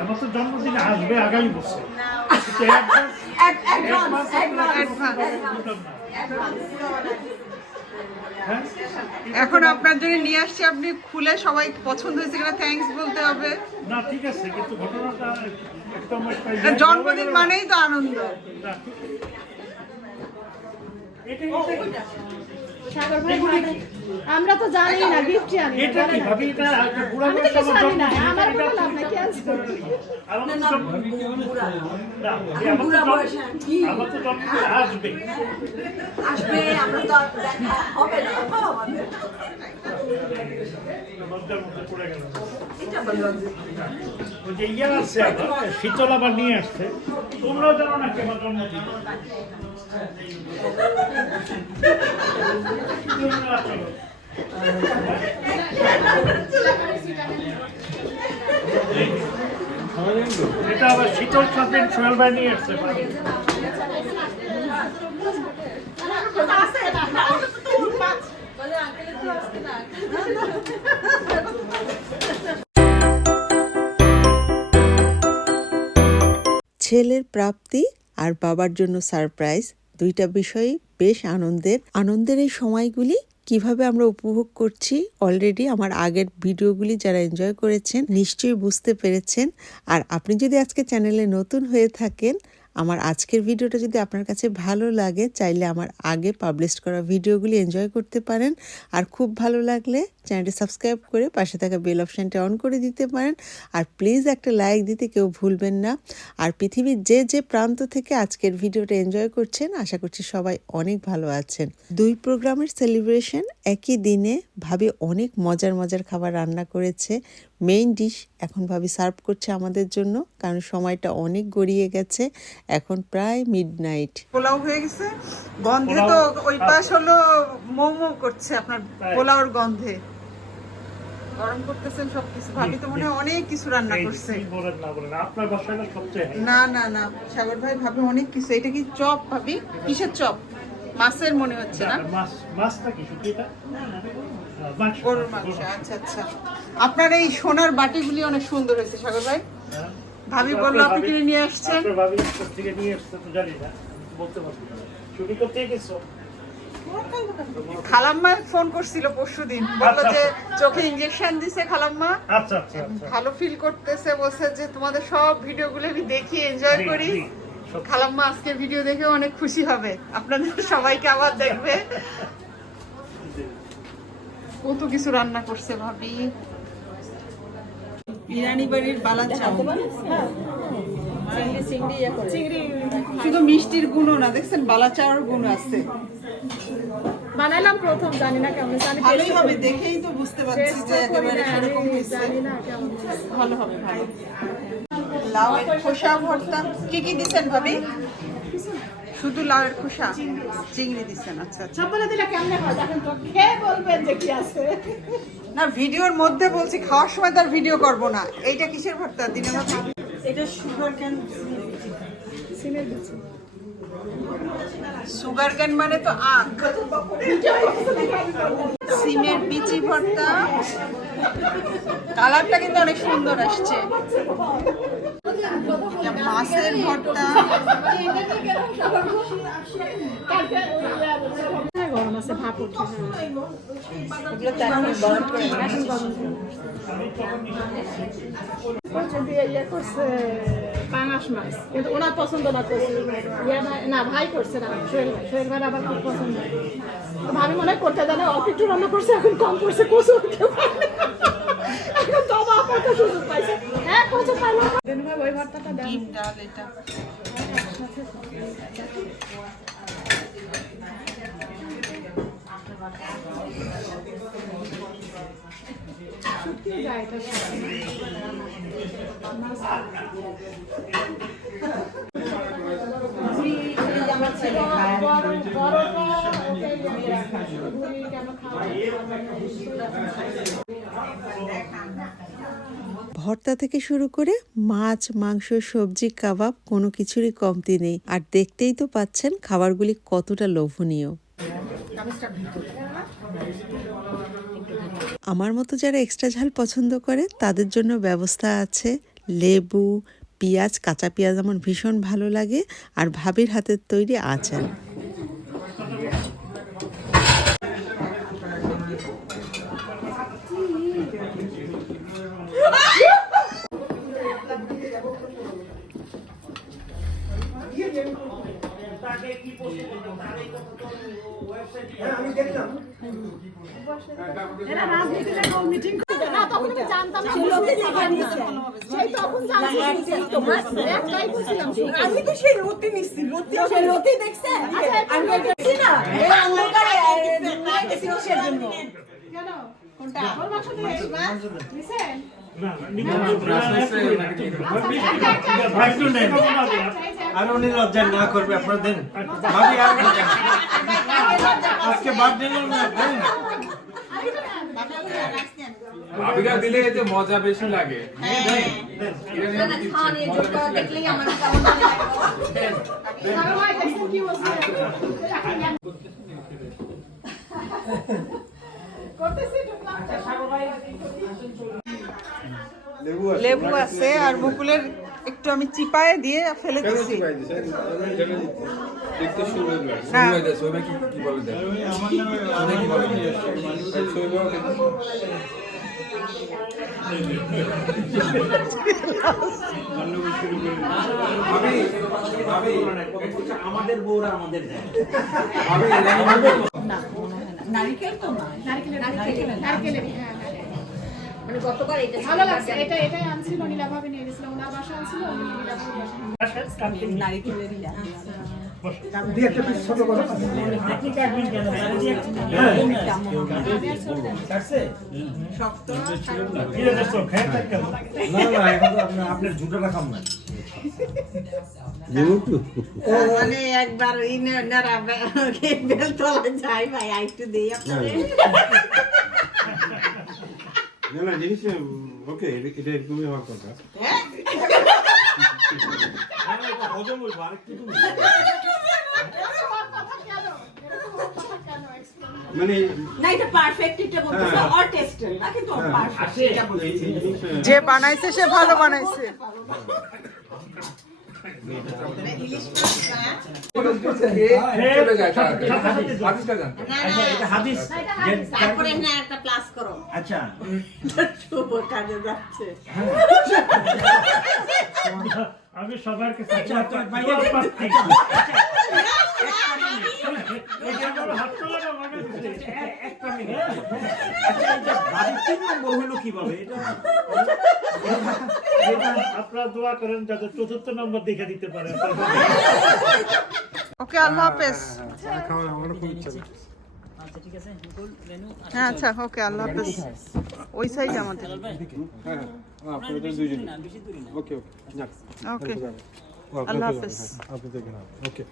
আমার তো জন্মদিনে আসবে আগামী বছর। কিন্তু advance- advance আপনারা? এখন আপনার জন্য নিয়ে আসছি আপনি খুলে সবাই পছন্দ হয়েছে কিনা থ্যাঙ্কস বলতে হবে। না ঠিক আছে কিন্তু ঘটনাটা একদম জন্মদিন মানেই তো আনন্দ। সাগর ভাই আমরা তো জানি না গিফট জানি এটা কি ভাবি এটা একটা বুড়া আমি তো কিছু জানি না, আমার কোনো লাভ নাই, আপনি কি আছে? আমার তো আমার জন্ম- আমার আসবে। আসবে আমরা তো দেখা হবে না। আমাদের ইয়ে আবার শীতল আবার নিয়ে আসছে। তোমরাও জানো না কি আমার জন্মদিন এটা আবার শীতল সোহেল ভাই নিয়ে আসছে। ছেলের প্রাপ্তি আর বাবার জন্য সারপ্রাইজ, দুইটা বিষয়ই বেশ আনন্দের। আনন্দের এই সময়গুলি কীভাবে আমরা উপভোগ করছি অলরেডি আমার আগের ভিডিওগুলি যারা এনজয় করেছেন নিশ্চয়ই বুঝতে পেরেছেন। আর আপনি যদি আজকে চ্যানেলে নতুন হয়ে থাকেন আমার আজকের ভিডিওটা যদি আপনার কাছে ভালো লাগে, চাইলে আমার আগে পাবলিশ করা ভিডিওগুলি এনজয় করতে পারেন। আর খুব ভালো লাগলে চ্যানেলটি সাবস্ক্রাইব করে পাশে থাকা বেল অপশানটা অন করে দিতে পারেন। আর প্লিজ একটা লাইক দিতে কেউ ভুলবেন না। আর পৃথিবীর যে যে প্রান্ত থেকে আজকের ভিডিওটা এনজয় করছেন, আশা করছি সবাই অনেক ভালো আছেন। দুই প্রোগ্রামের সেলিব্রেশন একই দিনে ভাবে অনেক মজার মজার খাবার রান্না করেছে। মেইন ডিশ এখন ভাবি সার্ভ করছে আমাদের জন্য কারণ সময়টা অনেক গড়িয়ে গেছে এখন প্রায় মিড নাইট পোলাও হয়ে গেছে গন্ধে তো ওই পাশ হলো মোমো করছে আপনার পোলাওর গন্ধে। গরম করতেছেন সবকিছু ভাবি তো মনে হয় অনেক কিছু রান্না করছে। না আপনার বাসায় না সবচেয়ে না না না সাগর ভাই ভাবি অনেক কিছু এটা কি চপ ভাবি? কিসের চপ? মাছের মনে হচ্ছে না? মাছ মাছটা কি শুধু এটা? গরুর মাংস আচ্ছা আচ্ছা। আপনার এই সোনার বাটিগুলি অনেক সুন্দর হয়েছে সাগর ভাই। হ্যাঁ। ভাবি বলল আপনি কিনে নিয়ে আসছেন। ভাবি থেকে নিয়ে আসছে তো জানি না বলতে পারব না। চুরি করতে গেছো? খালাম্মা ফোন করছিল পরশুদিন বলল যে চোখে ইঞ্জেকশন দিছে খালাম্মা। আচ্ছা আচ্ছা আচ্ছা। ভালো ফিল করতেছে বলছে যে তোমাদের সব ভিডিওগুলো আমি দেখি এনজয় করি। খালাম্মা আজকের ভিডিও দেখে অনেক খুশি হবে। আপনাদের সবাইকে আবার দেখবে। কত কিছু রান্না করছে ভাবি। ইরানি বাড়ির বালা চাও চিংড়ি শুধু মিষ্টির গুণও না দেখছেন বালা চাওয়ার গুণ আছে। বানাইলাম প্রথম জানি না কেমন। জানি ভালোই হবে দেখেই তো বুঝতে পারছি যে একেবারে সেরকম হয়েছে জানি না কেমন ভালো হবে ভালো। লাউয়ের খোসা ভর্তা কি কি দিচ্ছেন ভাবি? শুধু লাউয়ের খোসা? চিংড়ি দিছেন আচ্ছা আচ্ছা। সব বলে দিলে কেমনে হয়? দেখেন তো খেয়ে বলবেন যে কি আছে। না ভিডিওর মধ্যে বলছি খাওয়ার সময় তার ভিডিও করব না। এইটা কিসের ভর্তা? দিনে ভাবি এটা সুগার ক্যান সিমের বিচি। সুগার ক্যান মানে তো আখ। সিমের বিচি ভর্তা। কালারটা কিন্তু অনেক সুন্দর আসছে। এটা মাছের ভর্তা। হ্যাঁ, গরম আছে ভাপ দিয়ে ইয়ে করছে পাঙাশ মাছ। কিন্তু ওনার পছন্দ না করছে ইয়ে ভাই না ভাই করছে না সোহেল ভাই ভাই আবার খুব পছন্দ। ভাবি মনে হয় করতে জানে অল্প একটু রান্না করছে এখন কম করছে কচু উঠতে পারে এখন তো সুযোগ পাইছে হ্যাঁ কচু পাইলো দেন ভাই ওই ভর্তাটা দেন ডিম ডাল এটা শুকিয়ে যায় এটা ভর্তা থেকে শুরু করে মাছ, মাংস, সবজি, কাবাব কোনো কিছুরই কমতি নেই। আর দেখতেই তো পাচ্ছেন খাবারগুলি কতটা লোভনীয়। আমার মতো যারা এক্সট্রা ঝাল পছন্দ করে, তাদের জন্য ব্যবস্থা আছে লেবু, পেঁয়াজ, কাঁচা পেঁয়াজ আমার ভীষণ ভালো লাগে, আর ভাবির হাতের তৈরি আচার। এরা মিটিং না। তখন আমি জানতাম না সেই তখন জানছি আমি তো সেই রতি নিচ্ছি রতি সে লতি দেখছে? আমি দেখছি না। এই অন্ধকারে নিয়ে গেছি কিসের জন্য? কেন? কোনটা? ওর মাংস দিয়ে নিছেন? না, নিতে ভাই একটু নেন। আর উনি লজ্জা না করবে আপনার দেন। আজকে বার্থডে না দেন ভাই দেখছেন কি বলছে করতেছি ঢুকলাম লেবু আছে আর মুকুলের একটু আমি চিপায়ে দিয়ে ফেলে দিচ্ছি? দেখতে লাগে। হ্যাঁ। লাগে, কি কি বলে দেখ? আমার নামে কি বলে আমাদের বউরা আমাদের নারিকেল তো না। মানে গতবার এটা ভালো লাগছে এটা এটাই আনছিল নীলা ভাবে নিয়ে গেছিল ওনার বাসা আনছিল উনি নীলা ভাবে বাসা দুই একটা ছোট করো। কেন? কেন? না না এখন তো আপনার আপনার জুটোটা না মানে একবার যাই ভাই আইটু দেই আপনাদের না না জিনিস ওকে এটা একদমই হওয়ার কথা। হজম হইব আরেকটু মানে এই জিনিসটা যে বানাইছে সে ভালো বানাইছে চলে যায় তাড়াতাড়ি। হাদিসটা জান আচ্ছা এটা হাদিস। তারপরে না একটা প্লাস করো। আচ্ছা। শুভ কাজে যাচ্ছে। আমি সবার কাছে আপনারা দোয়া করেন যাতে চতুর্থ নম্বর দেখে দিতে পারেন ওকে আল্লাহ হাফেজ হ্যাঁ আচ্ছা ওকে আল্লাহ হাফেজ ওই সাইড আমাদের হ্যাঁ ওকে আল্লাহ হাফেজ। হ্যাঁ, ওকে